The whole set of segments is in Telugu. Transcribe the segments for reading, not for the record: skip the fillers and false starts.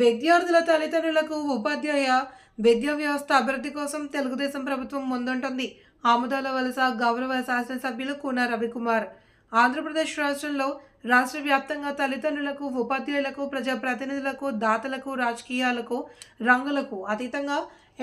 విద్యార్థుల తల్లిదండ్రులకు ఉపాధ్యాయ విద్యా వ్యవస్థ అభివృద్ధి కోసం తెలుగుదేశం ప్రభుత్వం ముందుంటుంది. ఆముదాల వలస గౌరవ శాసనసభ్యులు కూన రవికుమార్. ఆంధ్రప్రదేశ్ రాష్ట్రంలో రాష్ట్ర వ్యాప్తంగా తల్లిదండ్రులకు, ఉపాధ్యాయులకు, ప్రజాప్రతినిధులకు, దాతలకు, రాజకీయాలకు, రంగులకు అతీతంగా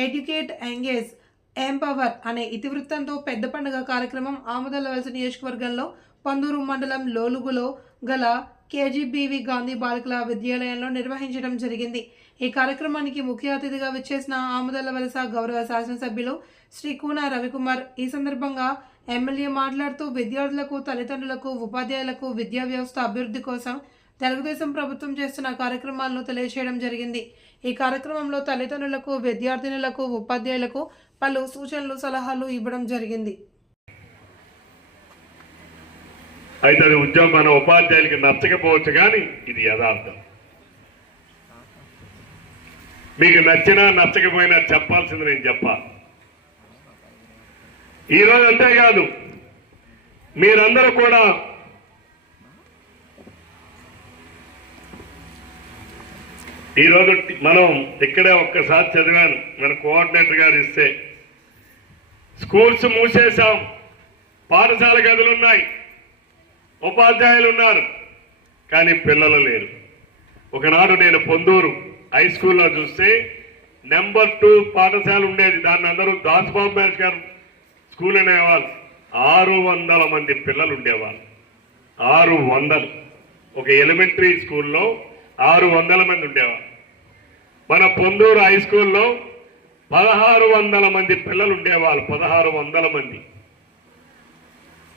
ఎడ్యుకేట్, ఎంగేజ్, ఎంపవర్ అనే ఇతివృత్తంతో పెద్ద పండుగ కార్యక్రమం ఆముదాల వలస నియోజకవర్గంలో పందూరు మండలం లోలుగులో గల కేజీబీవి గాంధీ బాలికల విద్యాలయంలో నిర్వహించడం జరిగింది. ఈ కార్యక్రమానికి ముఖ్య అతిథిగా విచ్చేసిన ఆముదాల వలస గౌరవ శాసనసభ్యులు శ్రీ కూన రవికుమార్ ఈ సందర్భంగా ఎమ్మెల్యే మాట్లాడుతూ విద్యార్థులకు, తల్లిదండ్రులకు, ఉపాధ్యాయులకు విద్యా వ్యవస్థ అభివృద్ధి కోసం తెలుగుదేశం ప్రభుత్వం చేస్తున్న కార్యక్రమాలను తెలియజేయడం జరిగింది. ఈ కార్యక్రమంలో తల్లిదండ్రులకు, విద్యార్థినులకు, ఉపాధ్యాయులకు పలు సూచనలు, సలహాలు ఇవ్వడం జరిగింది. అయితే అది ఉద్యోగం మన ఉపాధ్యాయులకి నచ్చకపోవచ్చు, కానీ ఇది యథార్థం. మీకు నచ్చినా నచ్చకపోయినా చెప్పాల్సింది నేను చెప్పాలి. ఈరోజు అంతేకాదు, మీరందరూ కూడా ఈరోజు మనం ఇక్కడే ఒక్కసారి చదివాను, మన కోఆర్డినేటర్ గారు ఇస్తే స్కూల్స్ మూసేశాం, పాఠశాల గదులు ఉన్నాయి, ఉపాధ్యాయులు ఉన్నారు, కానీ పిల్లలు లేరు. ఒకనాడు నేను పొందూరు హై స్కూల్లో చూస్తే నెంబర్ 2 పాఠశాల ఉండేది, దాన్ని అందరూ దాసుబాబు మేష్ గారు స్కూల్ అనేవాళ్ళు. 600 మంది పిల్లలు ఉండేవాళ్ళు. 600. ఒక ఎలిమెంటరీ స్కూల్లో 600 మంది ఉండేవాళ్ళు. మన పొందూరు హై స్కూల్లో 1600 మంది పిల్లలు ఉండేవాళ్ళు. 1600 మంది.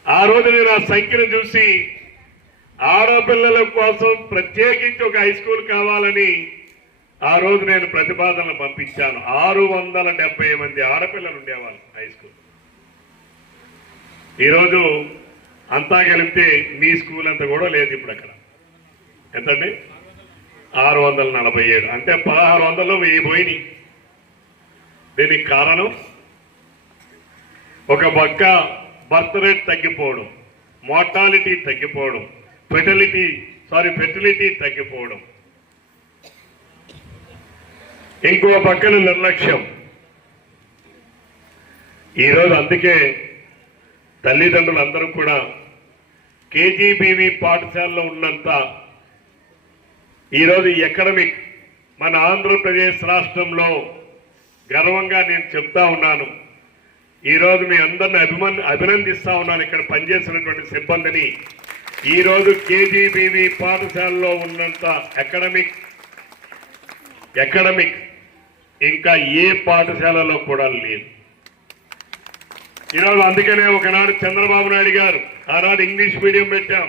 ఆ రోజు నేను ఆ సంఖ్యను చూసి ఆడపిల్లల కోసం ప్రత్యేకించి ఒక హై స్కూల్ కావాలని ఆ రోజు నేను ప్రతిపాదనలు పంపించాను. 670 మంది ఆడపిల్లలు ఉండేవాళ్ళు హై స్కూల్. ఈరోజు అంతా కలిపితే మీ స్కూల్ అంతా కూడా లేదు ఇప్పుడు అక్కడ. ఎంతండి? 647. అంటే 1600లో 1000 పోయినాయి. దీనికి కారణం ఒక పక్క బర్త్ రేట్ తగ్గిపోవడం, మోర్టాలిటీ తగ్గిపోవడం, ఫెర్టిలిటీ తగ్గిపోవడం, ఇంకో పక్కన నిర్లక్ష్యం. ఈరోజు అందుకే తల్లిదండ్రులందరూ కూడా కేజీబీవి పాఠశాలలో ఉన్నంత ఈరోజు ఎకడమిక్ మన ఆంధ్రప్రదేశ్ రాష్ట్రంలో గర్వంగా నేను చెప్తా ఉన్నాను. ఈరోజు మీ అందరిని అభినందిస్తా ఉన్నాను. ఇక్కడ పనిచేసినటువంటి సిబ్బందిని. ఈరోజు కేజీబీవి పాఠశాలలో ఉన్నంత ఎకడమిక్ ఇంకా ఏ పాఠశాలలో కూడా లేదు. ఈరోజు అందుకనే ఒకనాడు చంద్రబాబు నాయుడు గారు ఆనాడు ఇంగ్లీష్ మీడియం పెట్టాం.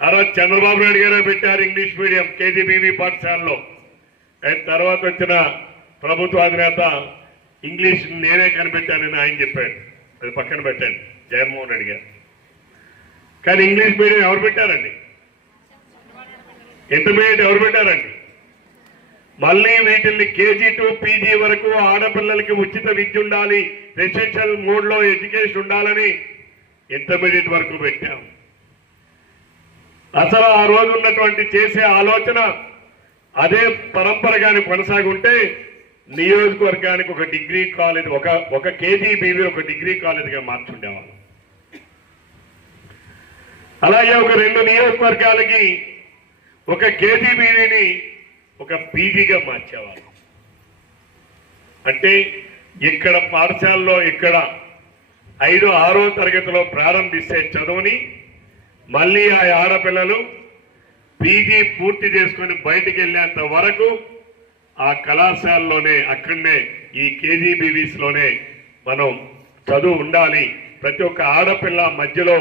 ఆ రోజు చంద్రబాబు నాయుడు గారే పెట్టారు ఇంగ్లీష్ మీడియం కేజీబీవి పాఠశాలలో. తర్వాత వచ్చిన ప్రభుత్వ అధినేత ఇంగ్లీష్ నేనే కనిపెట్టానని ఆయన చెప్పాడు. అది పక్కన పెట్టండి, జగన్మోహన్ రెడ్డి గారు. కానీ ఇంగ్లీష్ మీడియం ఎవరు పెట్టారండి? ఇంటర్మీడియట్ ఎవరు పెట్టారండి? మళ్ళీ వీటిల్ని కేజీ టు పీజీ వరకు ఆడపిల్లలకి ఉచిత విద్య ఉండాలి, రెసిడెన్షియల్ మోడ్లో ఎడ్యుకేషన్ ఉండాలని ఇంటర్మీడియట్ వరకు పెట్టాం. అసలు ఆ రోజు ఉన్నటువంటి చేసే ఆలోచన అదే పరంపరగాని కొనసాగుంటే నియోజకవర్గానికి ఒక డిగ్రీ కాలేజ్, ఒక కేజీబీవీ ఒక డిగ్రీ కాలేజ్గా మార్చుండేవాళ్ళం. అలాగే ఒక 2 నియోజకవర్గాలకి ఒక కేజీబీవీని ఒక పీజీగా మార్చేవాళ్ళం. అంటే ఇక్కడ పాఠశాలలో ఇక్కడ 5, 6వ తరగతిలో ప్రారంభిస్తే చదువుని మళ్ళీ ఆ ఆడపిల్లలు పీజీ పూర్తి చేసుకొని బయటికి వెళ్ళేంత వరకు ఆ కళాశాలలోనే, అక్కడనే ఈ కేజీబీవీస్లోనే మనం చదువు ఉండాలి. ప్రతి ఒక్క ఆడపిల్ల మధ్యలో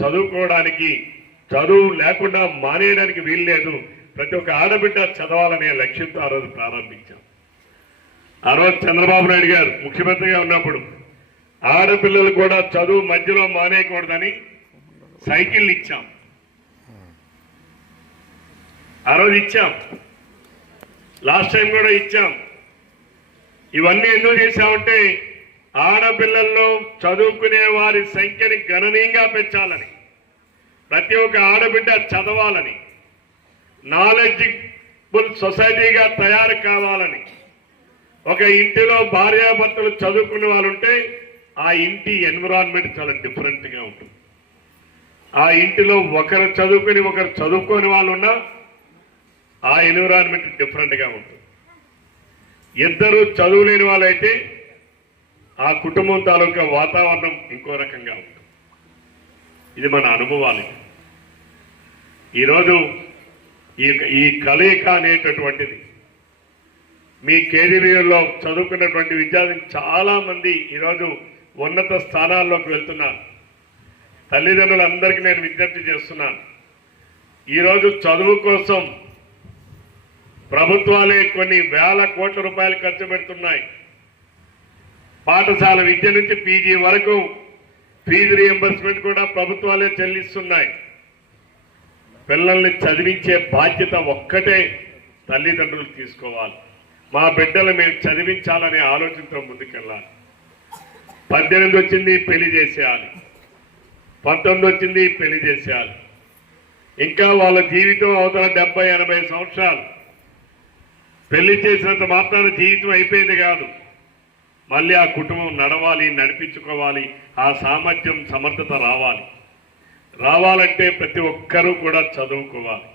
చదువుకోవడానికి, చదువు లేకుండా మానేయడానికి వీల్లేదు. ప్రతి ఒక్క ఆడబిడ్డ చదవాలనే లక్ష్యంతో ఆ రోజు ప్రారంభించాం. ఆ రోజు చంద్రబాబు నాయుడు గారు ముఖ్యమంత్రిగా ఉన్నప్పుడు ఆడపిల్లలు కూడా చదువు మధ్యలో మానేయకూడదని సైకిల్ ఇచ్చాం. ఆ రోజు ఇచ్చాం, లాస్ట్ టైం కూడా ఇచ్చాం. ఇవన్నీ ఎందుకు చేశామంటే ఆడపిల్లల్లో చదువుకునే వారి సంఖ్యని గణనీయంగా పెంచాలని, ప్రతి ఒక్క ఆడబిడ్డ చదవాలని, నాలెడ్జ్ సొసైటీగా తయారు కావాలని, ఒక ఇంటిలో భార్యాభర్తలు చదువుకునే వాళ్ళు ఉంటే ఆ ఇంటి ఎన్విరాన్మెంట్ చాలా డిఫరెంట్గా ఉంటుంది. ఆ ఇంటిలో ఒకరు చదువుకుని ఒకరు చదువుకోని వాళ్ళు ఉన్నా ఆ ఎన్విరాన్మెంట్ డిఫరెంట్గా ఉంటుంది. ఇద్దరు చదువులేని వాళ్ళైతే ఆ కుటుంబం తాలూకా వాతావరణం ఇంకో రకంగా ఉంటుంది. ఇది మన అనుభవాలు. ఈరోజు ఈ కలయిక అనేటటువంటిది మీ కేజీబీలో చదువుకున్నటువంటి విద్యార్థులు చాలామంది ఈరోజు ఉన్నత స్థానాల్లోకి వెళ్తున్నారు. తల్లిదండ్రులందరికీ నేను విజ్ఞప్తి చేస్తున్నాను, ఈరోజు చదువు కోసం ప్రభుత్వాలే కొన్ని వేల కోట్ల రూపాయలు ఖర్చు పెడుతున్నాయి. పాఠశాల విద్య నుంచి పీజీ వరకు ఫీజు రియంబర్స్మెంట్ కూడా ప్రభుత్వాలే చెల్లిస్తున్నాయి. పిల్లల్ని చదివించే బాధ్యత ఒక్కటే తల్లిదండ్రులు తీసుకోవాలి. మా బిడ్డలు మేము చదివించాలనే ఆలోచనతో ముందుకెళ్ళాలి. 18 వచ్చింది పెళ్లి చేసేయాలి, 19 వచ్చింది పెళ్లి చేసేయాలి. ఇంకా వాళ్ళ జీవితం అవతల 70-80 సంవత్సరాలు. పెళ్లి చేసినంత మాత్రాన జీవితం అయిపోయింది కాదు. మళ్ళీ ఆ కుటుంబం నడవాలి, నడిపించుకోవాలి, ఆ సామర్థ్యం సమర్థత రావాలి. రావాలంటే ప్రతి ఒక్కరూ కూడా చదువుకోవాలి.